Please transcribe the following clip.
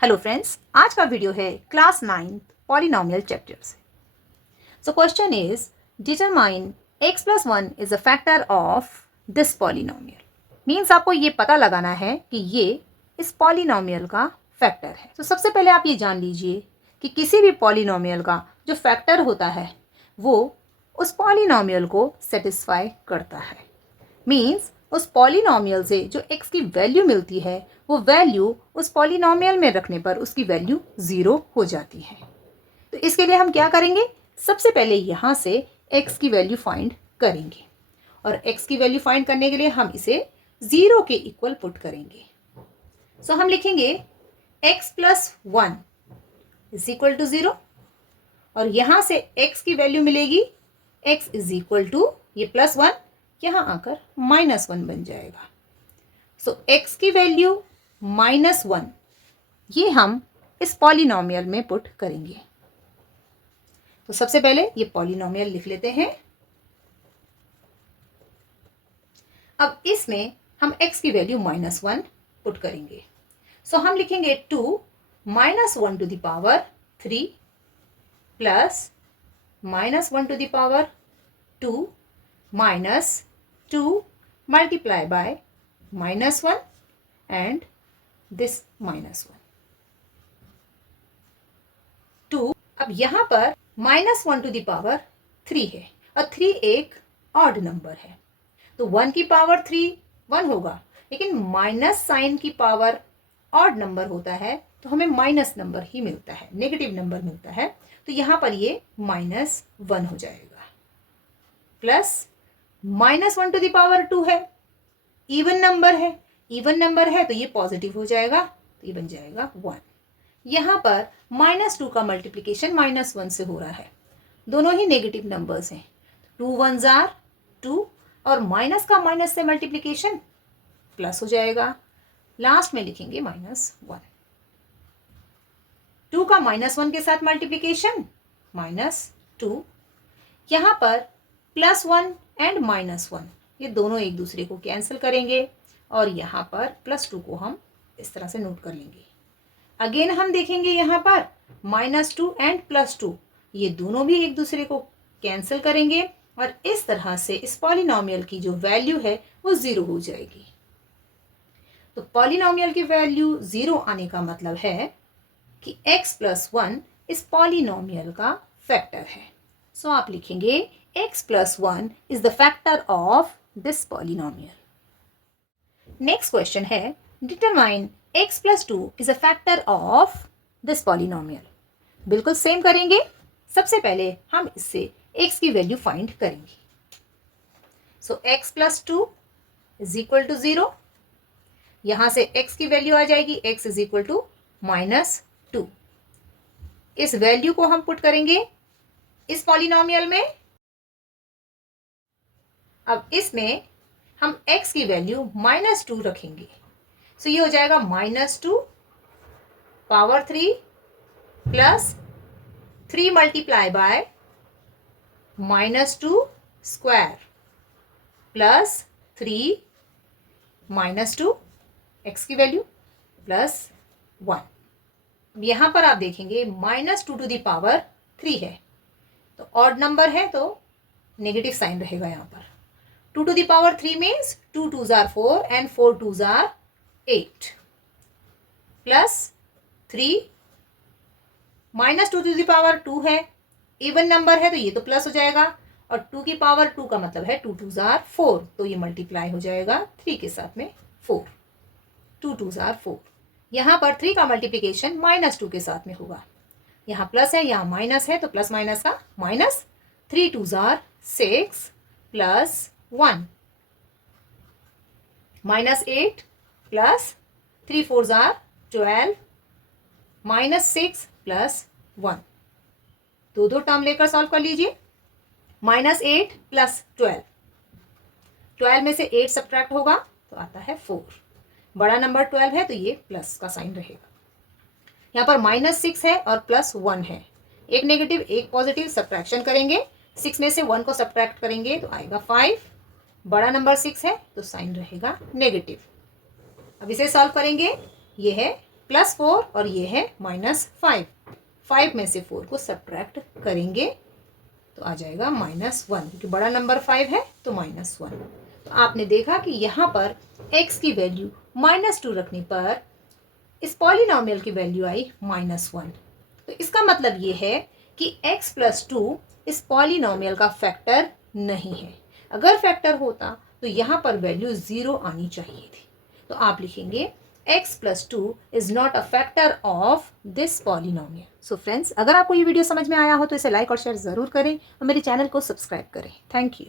Hello friends, आज का video है क्लास 9 पॉलिनोमियल चैप्टर से। So question is determine x plus 1 is a factor of this polynomial. Means आपको ये पता लगाना है कि ये इस पॉलिनोमियल का फैक्टर है। तो सबसे पहले आप ये जान लीजिए कि किसी भी पॉलिनोमियल का जो फैक्टर होता है वो उस पॉलिनोमियल को सेटिस्फाई करता है। मीन्स उस पॉलिनोमियल से जो x की वैल्यू मिलती है वो वैल्यू उस पॉलिनोमियल में रखने पर उसकी वैल्यू 0 हो जाती है। तो इसके लिए हम क्या करेंगे, सबसे पहले यहाँ से x की वैल्यू फाइंड करेंगे और x की वैल्यू फाइंड करने के लिए हम इसे 0 के इक्वल पुट करेंगे। सो हम लिखेंगे x plus 1 is equal to 0 और यहाँ से x की वैल्यू मिलेगी x इज इक्वल टू ये प्लस 1 यहाँ आकर -1 बन जाएगा। सो x की वैल्यू -1 ये हम इस पॉलिनोमियल में पुट करेंगे। तो सबसे पहले ये पॉलिनोमियल लिख लेते हैं। अब इसमें हम x की वैल्यू -1 पुट करेंगे। सो हम लिखेंगे 2 -1 to the power 3 plus -1 to the power 2 minus 2 multiply by -1 and this -1 2। अब यहाँ पर -1 टू द पावर 3 है और 3 एक ऑड नंबर है तो 1 की पावर 3 1 होगा, लेकिन माइनस साइन की पावर ऑड नंबर होता है तो हमें माइनस नंबर ही मिलता है, नेगेटिव नंबर मिलता है। तो यहाँ पर ये -1 हो जाएगा प्लस -1 टू द पावर 2 है, इवन नंबर है, इवन नंबर है तो ये पॉजिटिव हो जाएगा तो ये बन जाएगा 1। यहाँ पर -2 का मल्टीप्लिकेशन -1 से हो रहा है, दोनों ही नेगेटिव नंबर्स हैं। 2 1s are 2 और माइनस का माइनस से मल्टीप्लिकेशन प्लस हो जाएगा, लास्ट में लिखेंगे -1। 2 का -1 के साथ मल्टीप्लिकेशन -2, यहाँ पर +1 एंड -1 ये दोनों एक दूसरे को कैंसिल करेंगे और यहाँ पर +2 को हम इस तरह से नोट कर लेंगे। अगेन हम देखेंगे यहाँ पर -2 एंड +2 ये दोनों भी एक दूसरे को कैंसिल करेंगे और इस तरह से इस पॉलिनोमियल की जो वैल्यू है वो 0 हो जाएगी। तो पॉलिनोमियल की वैल्यू 0 आने का मतलब है कि x प्लस 1 इस पॉलिनोमियल का फैक्टर है। सो आप लिखेंगे x plus 1 is the factor of this polynomial. Next question है determine x plus 2 is a factor of this polynomial. बिल्कुल सेम करेंगे। सबसे पहले हम इससे x की वैल्यू फाइंड करेंगे। सो x plus 2 is equal to 0। यहाँ से x की वैल्यू आ जाएगी x is equal to -2। इस वैल्यू को हम पुट करेंगे इस पॉलिनोमियल में। अब इसमें हम x की वैल्यू -2 रखेंगे। सो ये हो जाएगा -2 power 3 plus 3 multiply by -2 square plus 3 -2 x की वैल्यू प्लस 1। यहाँ पर आप देखेंगे -2 टू द पावर 3 है तो ऑड नंबर है तो नेगेटिव साइन रहेगा यहाँ पर। 2 to the power 3 means 2 2s are 4 and 4 2s are 8 plus 3 -2 to the power 2 है, इवन नंबर है तो ये तो प्लस हो जाएगा और 2 की पावर 2 का मतलब है 2 2s are 4 तो ये मल्टीप्लाई हो जाएगा 3 के साथ में 4, 2 2s are 4। यहाँ पर 3 का मल्टीप्लिकेशन -2 के साथ में होगा, यहाँ प्लस है यहाँ माइनस है तो प्लस माइनस का minus, 3 2s are 6 plus 1 -8 plus 3 4s are 12 -6 plus 1। दो टर्म लेकर सॉल्व कर लीजिए। -8 प्लस 12 में से 8 सब्ट्रैक्ट होगा तो आता है 4। बड़ा नंबर 12 है तो ये प्लस का साइन रहेगा। यहाँ पर -6 है और +1 है, एक नेगेटिव एक पॉजिटिव, सब्ट्रैक्शन करेंगे 6 में से 1 को सब्ट्रैक्ट करेंगे तो आएगा 5। बड़ा नंबर 6 है तो साइन रहेगा नेगेटिव। अब इसे सॉल्व करेंगे, ये है +4 और ये है -5। 5 में से 4 को सब्ट्रैक्ट करेंगे तो आ जाएगा -1, क्योंकि बड़ा नंबर 5 है तो -1। तो आपने देखा कि यहाँ पर x की वैल्यू -2 रखने पर इस पॉलिनॉमियल की वैल्यू आई -1। तो इसका मतलब ये है कि x + 2 इस पॉलिनॉमियल का फैक्टर नहीं है। अगर फैक्टर होता तो यहाँ पर वैल्यू 0 आनी चाहिए थी। तो आप लिखेंगे x + 2 is not a factor of this polynomial. So friends, अगर आपको ये वीडियो समझ में आया हो तो इसे लाइक और शेयर ज़रूर करें और मेरे चैनल को सब्सक्राइब करें। Thank you.